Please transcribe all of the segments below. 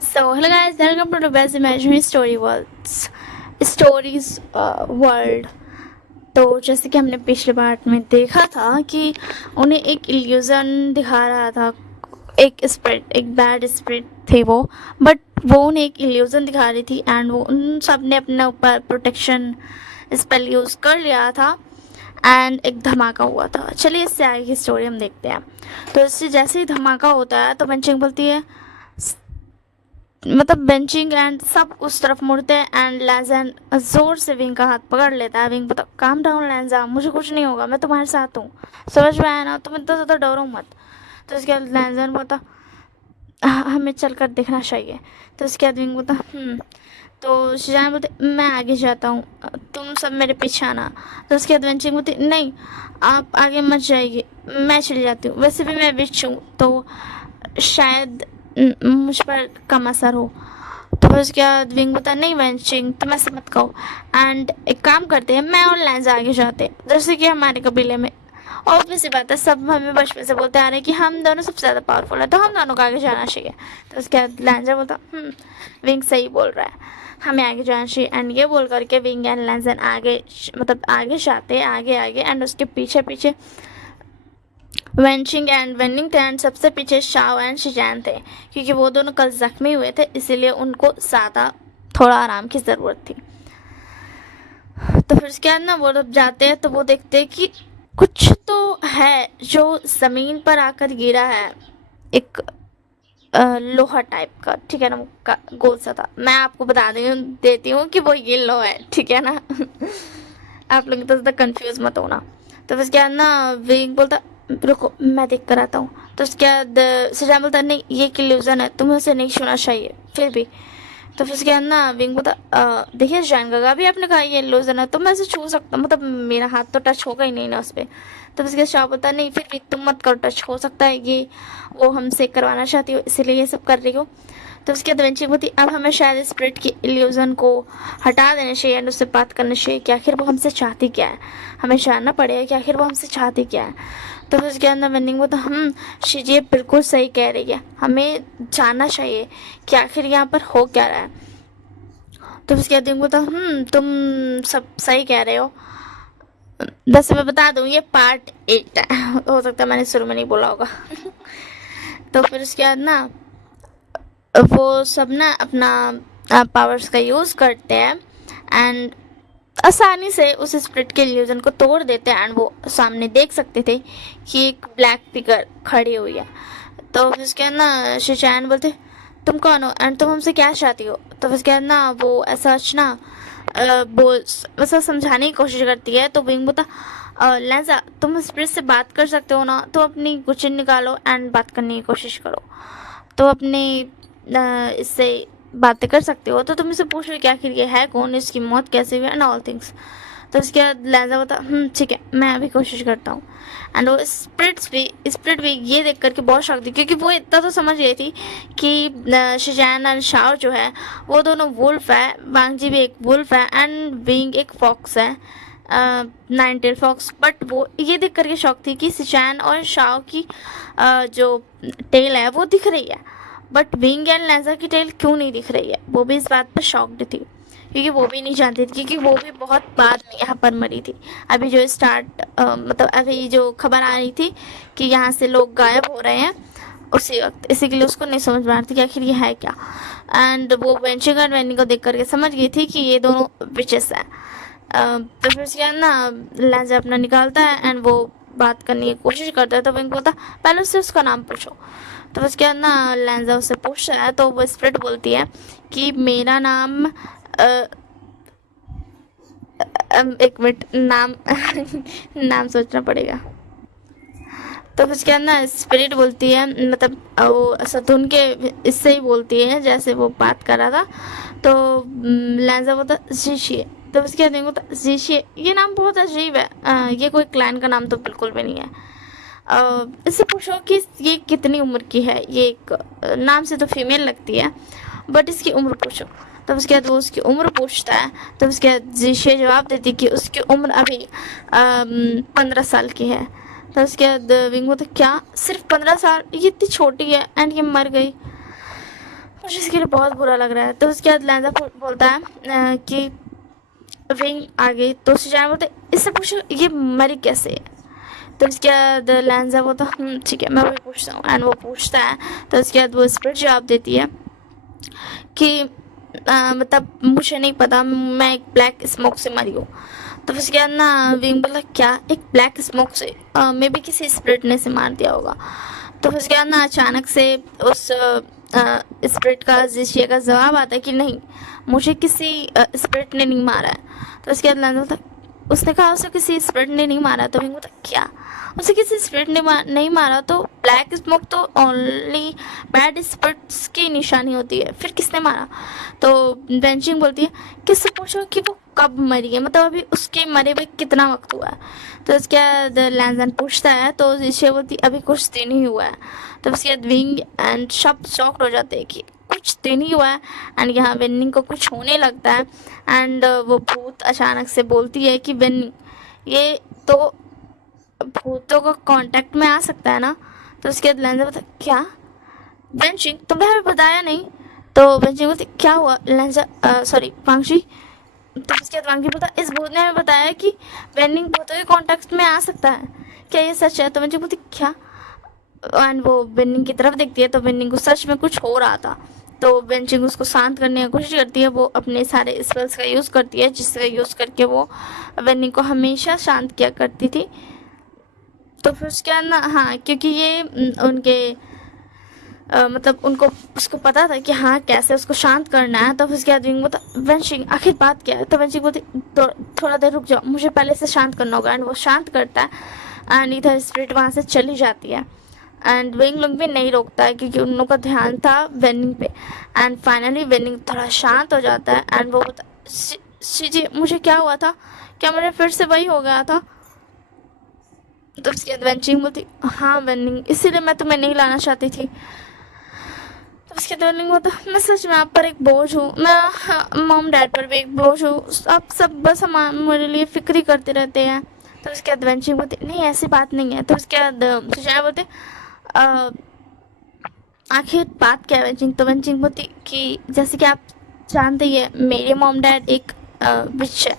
So, hello guys, welcome to the best imaginary stories world. तो जैसे कि हमने पिछले पार्ट में देखा था कि उन्हें एक इल्यूज़न दिखा रहा था, एक स्पिरिट, एक बैड स्पिरिट थी वो, बट वो उन्हें एक इल्यूज़न दिखा रही थी एंड वो उन सब ने अपने ऊपर प्रोटेक्शन स्पेल यूज़ कर लिया था एंड एक धमाका हुआ था। चलिए इससे आगे की स्टोरी हम देखते हैं। तो इससे जैसे ही धमाका होता है तो बेंचिंग बोलती है, मतलब बेंचिंग एंड सब उस तरफ मुड़ते हैं एंड लैंजन जोर से विंग का हाथ पकड़ लेता है। विंग बता, काम डाउन लैंजा, मुझे कुछ नहीं होगा, मैं तुम्हारे साथ हूँ, समझ में आया ना, तुम इतना ज़्यादा डरो मत। तो उसके बाद लैंजन बोलता, हमें चल कर देखना चाहिए। तो उसके बाद विंग बोलता तो शिजान बोलते, मैं आगे जाता हूँ, तुम सब मेरे पीछे आना। तो उसके बाद बेंचिंग बोलती, नहीं आप आगे मत जाइए, मैं चली जाती हूँ, वैसे भी मैं विच हूँ तो शायद मुझ पर कम असर हो। तो फिर उसके बाद विंग बोलता, नहीं वेंचिंग तुम ऐसे मत कहो, एंड एक काम करते हैं, मैं और लैंजा आगे जाते हैं, जैसे कि हमारे कबीले में ऑब्वियस सी बात है, सब हमें बचपन से बोलते आ रहे हैं कि हम दोनों सबसे ज़्यादा पावरफुल है, तो हम दोनों को आगे जाना चाहिए। तो उसके बाद लैंजा बोलता, विंग सही बोल रहा है, हमें आगे जाना चाहिए। एंड ये बोल करके विंग एंड लैंजन आगे, मतलब आगे जाते आगे आगे, एंड उसके पीछे पीछे वेंचिंग एंड वेनिंग थे एंड सबसे पीछे शाओ एंड शिजान थे, क्योंकि वो दोनों कल जख्मी हुए थे, इसीलिए उनको ज़्यादा थोड़ा आराम की ज़रूरत थी। तो फिर उसके बाद ना वो लोग जाते हैं तो वो देखते हैं कि कुछ तो है जो ज़मीन पर आकर गिरा है, एक लोहा टाइप का, ठीक है ना, गोल सा था। मैं आपको बता देती हूँ कि वो ये लो है, ठीक है ना। आप लोग तो ज़्यादा कंफ्यूज मत होना। तो फिर उसके बाद ना विंग बोलता, रुको मैं देख कर आता हूँ। तो उसके बाद सिजान बोलता, नहीं ये एक इल्यूजन है, तुम्हें उसे नहीं छूना चाहिए फिर भी। तो फिर उसके बाद ना विंग बोलता, देखिए जैन गगा भी आपने कहा ये इल्यूजन है, तो मैं इसे छू सकता, मतलब मेरा हाथ तो टच होगा ही नहीं ना उस पर। तो उसके शाह बोलता, नहीं फिर भी तुम मत करो, टच हो सकता है ये वो हमसे करवाना चाहती हो, इसीलिए ये सब कर रही हो। तो उसके बाद वेंचिंग होती, अब हमें शायद स्पिरिट की इल्यूजन को हटा देना चाहिए एंड उससे बात करना चाहिए कि आखिर वो हमसे चाहती क्या है, हमें जानना पड़ेगा कि आखिर वो हमसे चाहती क्या है। तो फिर उसके अंदर वेंडिंग वो तो ये बिल्कुल सही कह रही है, हमें जानना चाहिए कि आखिर यहाँ पर हो क्या रहा है। तो उसके बाद वो तो तुम सब सही कह रहे हो, बस मैं बता दूँ ये पार्ट 8 है, हो सकता है मैंने शुरू में नहीं बोला होगा। तो फिर उसके बाद ना वो सब ना अपना पावर्स का यूज़ करते हैं एंड आसानी से उस स्प्रिट के इल्यूजन को तोड़ देते हैं एंड वो सामने देख सकते थे कि एक ब्लैक फिगर खड़ी हुई है। तो फिर उसके बाद ना शिचैन बोलते, तुम कौन हो एंड तुम हमसे क्या चाहती हो। तो फिर उसके बाद ना वो ऐसा ना बोल वैसा समझाने की कोशिश करती है। तो विंग बोलता, लैंजा तुम स्प्रिट से बात कर सकते हो ना, तो अपनी गुचिन निकालो एंड बात करने की कोशिश करो, तो अपनी इससे बातें कर सकते हो, तो तुम इसे पूछ लो कि आखिर ये है कौन, इसकी मौत कैसे हुई एंड ऑल थिंग्स। तो उसके बाद लैंजा बता, ठीक है मैं अभी कोशिश करता हूँ। एंड वो स्प्रिट भी ये देख करके बहुत शौक थी, क्योंकि वो इतना तो समझ गई थी कि शिजैन एंड शाओ जो है वो दोनों वुल्फ है, वांगजी भी एक वुल्फ है एंड विंग एक फॉक्स है, नाइन टेल फॉक्स। बट वो ये देख करके शौक थी कि शिजैन और शाओ की जो टेल है वो दिख रही है, बट विंग एंड लैंजा की टेल क्यों नहीं दिख रही है, वो भी इस बात पर शॉक्ड थी, क्योंकि वो भी नहीं जानती थी, क्योंकि वो भी बहुत बाद में यहाँ पर मरी थी। अभी जो मतलब अभी जो खबर आ रही थी कि यहाँ से लोग गायब हो रहे हैं, उसी वक्त, इसी के लिए उसको नहीं समझ में आ रही थी कि आखिर ये है क्या। एंड वो वेंचिंग और वैनी को देख करके समझ गई थी कि ये दोनों विचेस हैं। तो फिर उसके बाद ना लैंजा अपना निकालता है एंड वो बात करने की कोशिश करता है। तो विंग बोलता, पहले उससे उसका नाम पूछो। तो उसके बाद ना लैंजा उससे पूछता है, तो वो स्प्रिट बोलती है कि मेरा नाम एक मिनट, नाम नाम सोचना पड़ेगा। तो उसके बाद ना स्पिरिट बोलती है, मतलब वो सतून के इससे ही बोलती है जैसे वो बात कर रहा था। तो लैंजा बोलता जीशिए। तो उसके बाद बोलता जीशिए, ये नाम बहुत अजीब है, ये कोई क्लैन का नाम तो बिल्कुल भी नहीं है। इससे पूछो कि ये कितनी उम्र की है, ये एक नाम से तो फीमेल लगती है, बट इसकी उम्र पूछो। तब उसके बाद वो उसकी उम्र पूछता है। तब उसके बाद जीशे जवाब देती कि उसकी उम्र अभी 15 साल की है। तब उसके बाद विंग बोलता, क्या सिर्फ 15 साल, ये इतनी छोटी है एंड ये मर गई। मुझे इसके लिए बहुत बुरा लग रहा है। तो उसके बाद लैंजा बोलता है कि विंग आ गई। तो सुजान बोलते इससे पूछो ये मरी कैसे है। तो उसके बाद लैंजा बोलता ठीक है मैं वही पूछता हूँ। एंड वो पूछता है। तो उसके बाद वो स्प्रिट जवाब देती है कि मतलब मुझे नहीं पता, मैं एक ब्लैक स्मोक से मरी हूँ। तो उसके बाद ना विंग बोला क्या एक ब्लैक स्मोक से, मे बी किसी स्प्रिट ने से मार दिया होगा। तो उसके बाद ना अचानक से उस स्प्रिट का जिशिया का जवाब आता है कि नहीं मुझे किसी स्प्रिट ने नहीं मारा है। तो उसके बाद लैंजा बोलता उसने कहा उसे किसी स्प्रिट ने नहीं मारा। तो विंग बोलता क्या उसे किसी स्प्रिट ने नहीं मारा, तो ब्लैक स्मोक तो ओनली बैड स्पिरिट्स की निशानी होती है, फिर किसने मारा। तो बेंचिंग बोलती है किससे पूछो कि वो कब मरी है, मतलब अभी उसके मरे हुए कितना वक्त हुआ है। तो उसके बाद लैंजन पूछता है। तो जिसे बोलती अभी कुछ दिन ही हुआ है। तो उसके बाद विंग एंड सब शॉक्ड हो जाते हैं कि कुछ दिन ही हुआ है। एंड यहाँ वेनिंग को कुछ होने लगता है। एंड वो भूत अचानक से बोलती है कि वेनिंग ये तो भूतों का कांटेक्ट में आ सकता है ना। तो उसके बाद लैंजा बोलता क्या बेंचिंग तुमने हमें बताया नहीं। तो बेंचिंग बोलती क्या हुआ लैंजा, सॉरी वांगजी। तो उसके बाद वांगजी बोलता इस भूत ने हमें बताया कि वेनिंग भूतों के कांटेक्ट में आ सकता है, क्या ये सच है। तो बेंचिंग बोलती क्या। एंड वो बेनिंग की तरफ देखती है। तो बेनिंग को सच में कुछ हो रहा था। तो बेंचिंग उसको शांत करने की कोशिश करती है। वो अपने सारे स्पेल्स का यूज़ करती है जिसका यूज़ करके वो बेनिंग को हमेशा शांत किया करती थी। तो फिर उसके बाद ना हाँ क्योंकि ये उनके मतलब उनको उसको पता था कि हाँ कैसे उसको शांत करना है। तो फिर उसके बाद विंग बोलता वेंशिंग आखिर बात क्या है। तो वेंशिंग बोलती थोड़ा देर रुक जाओ मुझे पहले से शांत करना होगा। एंड वो शांत करता है एंड इधर स्पिरिट वहाँ से चली जाती है। एंड विंग लोग भी नहीं रोकता है क्योंकि उन लोग का ध्यान था वेनिंग पे। एंड फाइनली वेनिंग थोड़ा शांत हो जाता है। एंड वो बोलता जी मुझे क्या हुआ था, क्या मुझे फिर से वही हो गया था। तो उसके बाद वेंचिंग बोलती हाँ वेनिंग इसीलिए मैं तुम्हें नहीं लाना चाहती थी। तो उसके बाद वेनिंग बोलता मैं सच में आप पर एक बोझ हूँ, मैं मॉम डैड पर भी एक बोझ हूँ, आप सब बस हम मेरे लिए फिक्री करते रहते हैं। तो उसके बाद वेंचिंग बोलती नहीं ऐसी बात नहीं है। तो उसके बाद सुजाया बोलते आखिर बात क्या है वेंचिंग। तो वेंचिंग बोलती कि जैसे कि आप जानते ही है मेरे मॉम डैड एक विच है,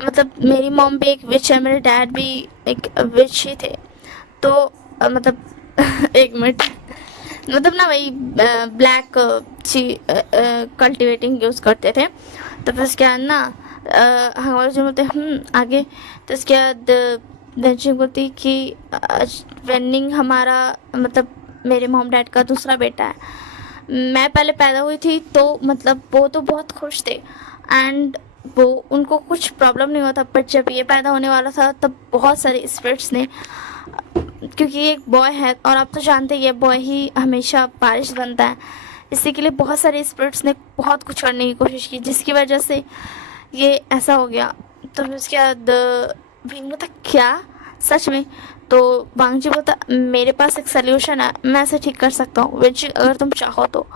मतलब मेरी मॉम भी एक विच है, मेरे डैड भी एक विच ही थे। तो मतलब एक मिनट मतलब ना वही ब्लैक ची कल्टिवेटिंग यूज़ करते थे। तो फिर उसके बाद ना हमारे जो बोलते आगे। तो उसके बाद वेंचिंग बोलती कि वेनिंग हमारा मतलब मेरे मॉम डैड का दूसरा बेटा है। मैं पहले पैदा हुई थी तो मतलब वो तो बहुत खुश थे एंड वो उनको कुछ प्रॉब्लम नहीं हुआ था। बट जब ये पैदा होने वाला था तब बहुत सारे स्पिरिट्स ने, क्योंकि ये एक बॉय है और आप तो जानते ही है बॉय ही हमेशा बारिश बनता है, इसी के लिए बहुत सारे स्पिरिट्स ने बहुत कुछ करने की कोशिश की जिसकी वजह से ये ऐसा हो गया। तो फिर उसके बाद भीम बोलता क्या सच में। तो वांगजी बोलता मेरे पास एक सोल्यूशन है, मैं इसे ठीक कर सकता हूँ वेंचिंग अगर तुम चाहो तो।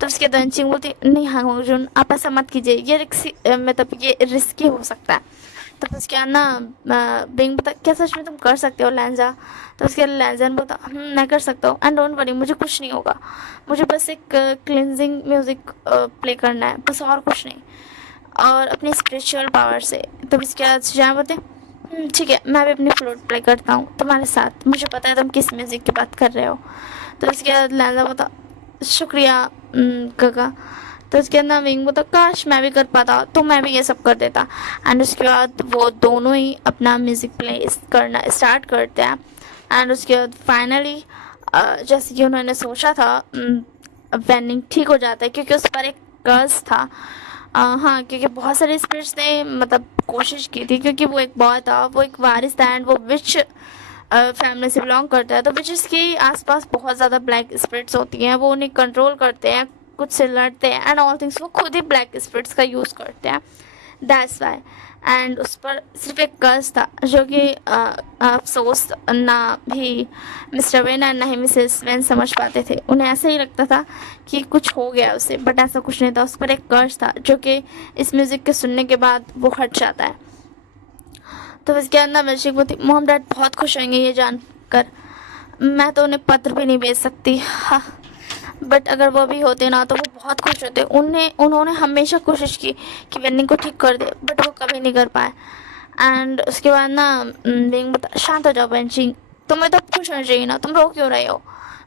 तो उसके बाद वेंचिंग बोलती नहीं हाँ वांगजुन आप ऐसा मत कीजिए, ये रिस्की मतलब ये रिस्की हो सकता है। तो फिर उसके बाद ना बिंग बोलता क्या सच में तुम कर सकते हो लैंजा। तो उसके बाद लैंजन बोलता मैं कर सकता हूँ एंड डोंट वरी मुझे कुछ नहीं होगा, मुझे बस एक क्लिनजिंग म्यूज़िक प्ले करना है बस और कुछ नहीं, और अपनी स्पिरिचुअल पावर से। तो इसके बाद सुजान बोलते ठीक है मैं भी अपनी फ्लूट प्ले करता हूँ तुम्हारे साथ, मुझे पता है तुम किस म्यूज़िक की बात कर रहे हो। तो इसके बाद लैंजा बोलता शुक्रिया काका। तो उसके अंदर विंग बोलता काश मैं भी कर पाता तो मैं भी ये सब कर देता। एंड उसके बाद वो दोनों ही अपना म्यूज़िक प्ले करना स्टार्ट करते हैं। एंड उसके बाद फाइनली जैसे कि उन्होंने सोचा था वेनिंग ठीक हो जाता है क्योंकि उस पर एक कर्ज था। हाँ क्योंकि बहुत सारे स्पिरिट्स ने मतलब कोशिश की थी क्योंकि वो एक बॉय था, वो एक वारिस था एंड वो विच फैमिली से बिलोंग करता है। तो विचेस के आसपास बहुत ज़्यादा ब्लैक स्पिरिट्स होती हैं, वो उन्हें कंट्रोल करते हैं, कुछ से लड़ते हैं एंड ऑल थिंग्स, वो खुद ही ब्लैक स्पिरिट्स का यूज़ करते हैं, दैट्स वाई। एंड उस पर सिर्फ एक कर्ज था जो कि अफसोस ना भी मिस्टर वेन एंड ना ही मिसेस वेन समझ पाते थे। उन्हें ऐसा ही लगता था कि कुछ हो गया उसे, बट ऐसा कुछ नहीं था, उस पर एक कर्ज था जो कि इस म्यूज़िक के सुनने के बाद वो हट जाता है। तो इसके अंदर मिर्ची बोलती मॉम डैड बहुत खुश होंगे ये जानकर, मैं तो उन्हें पत्र भी नहीं भेज सकती। हाँ बट अगर वो भी होते ना तो वो बहुत खुश होते। उन्होंने हमेशा कोशिश की कि वेन्निंग को ठीक कर दे, बट वो कभी नहीं कर पाए। एंड उसके बाद ना बिंग बता, शांत हो जाओ बेंची, तुम्हें तो खुश होना चाहिए ना, तुम रो क्यों रहे हो,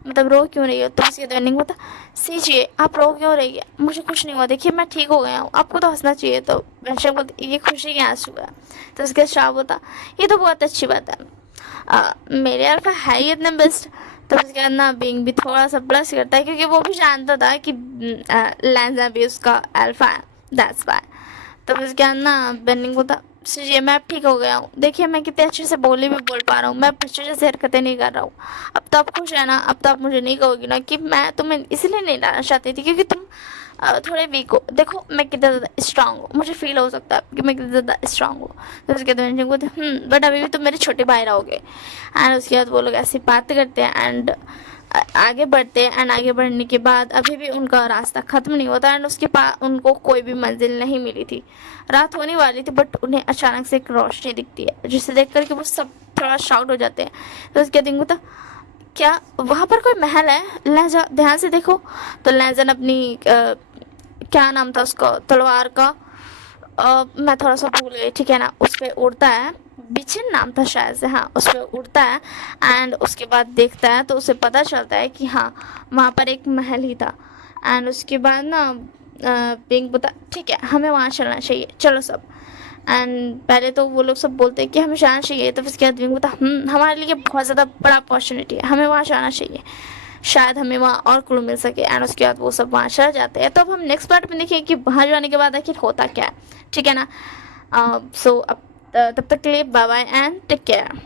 मतलब रो क्यों रही हो। तो उसके बाद वेन्निंग बता, सीजिए आप रो क्यों रही है, मुझे कुछ नहीं हुआ, देखिए मैं ठीक हो गया हूँ, आपको तो हंसना चाहिए। तो बेंची बोलती ये खुशी के आंसू है। तो उसके बाद शाह बोता, ये तो बहुत अच्छी बात है, मेरे अल्फा है ही इतने बेस्ट। तो उसके बाद ना बिंग भी थोड़ा सा ब्लश करता है, क्योंकि वो भी जानता था कि लैंजा भी उसका अल्फा है, दैट्स वाई। तो उसके बाद ना बेनिंग बोलता, ये मैं अब ठीक हो गया हूँ, देखिए मैं कितने अच्छे से बोली भी बोल पा रहा हूँ, मैं बच्चों जैसे हरकतें नहीं कर रहा हूँ। अब तो आप खुश है ना, अब तो आप मुझे नहीं कहोगी ना कि मैं तुम्हें इसलिए नहीं लाना चाहती थी क्योंकि तुम थोड़े वीक हो, देखो मैं कितना ज़्यादा स्ट्रांग हूँ, मुझे फील हो सकता है कि मैं कितना ज़्यादा स्ट्रांग हूँ। तो उसके बाद को बट अभी भी तुम मेरे छोटे भाई रहोगे। एंड उसके बाद वो लोग ऐसी बात करते हैं एंड आगे बढ़ते हैं। एंड आगे बढ़ने के बाद अभी भी उनका रास्ता ख़त्म नहीं होता। एंड उसके पास उनको कोई भी मंजिल नहीं मिली थी, रात होने वाली थी, बट उन्हें अचानक से एक रोशनी दिखती है जिसे देख कर के वो सब थोड़ा शाउट हो जाते हैं। तो उसके बाद होता, क्या वहाँ पर कोई महल है, लहजा ध्यान से देखो। तो लहजन अपनी क्या नाम था उसका, तलवार का, मैं थोड़ा सा भूल गई, ठीक है ना, उस पर उड़ता है, बिचिन नाम था शायद से, हाँ उस पर उड़ता है। एंड उसके बाद देखता है तो उसे पता चलता है कि हाँ वहाँ पर एक महल ही था। एंड उसके बाद ना पिंक बता, ठीक है हमें वहाँ चलना चाहिए, चलो सब। एंड पहले तो वो लोग सब बोलते हैं कि हमें जाना चाहिए, तो फिर उसके बाद पिंक बता, हमारे लिए बहुत ज़्यादा बड़ा अपॉर्चुनिटी है, हमें वहाँ जाना चाहिए, शायद हमें वहाँ और क्लू मिल सके। एंड उसके बाद वो सब वहाँ चले जाते हैं। तो अब हम नेक्स्ट पार्ट में देखें कि वहाँ जाने के बाद आखिर होता क्या है, ठीक है ना। सो अब तब तक के लिए bye bye and take care.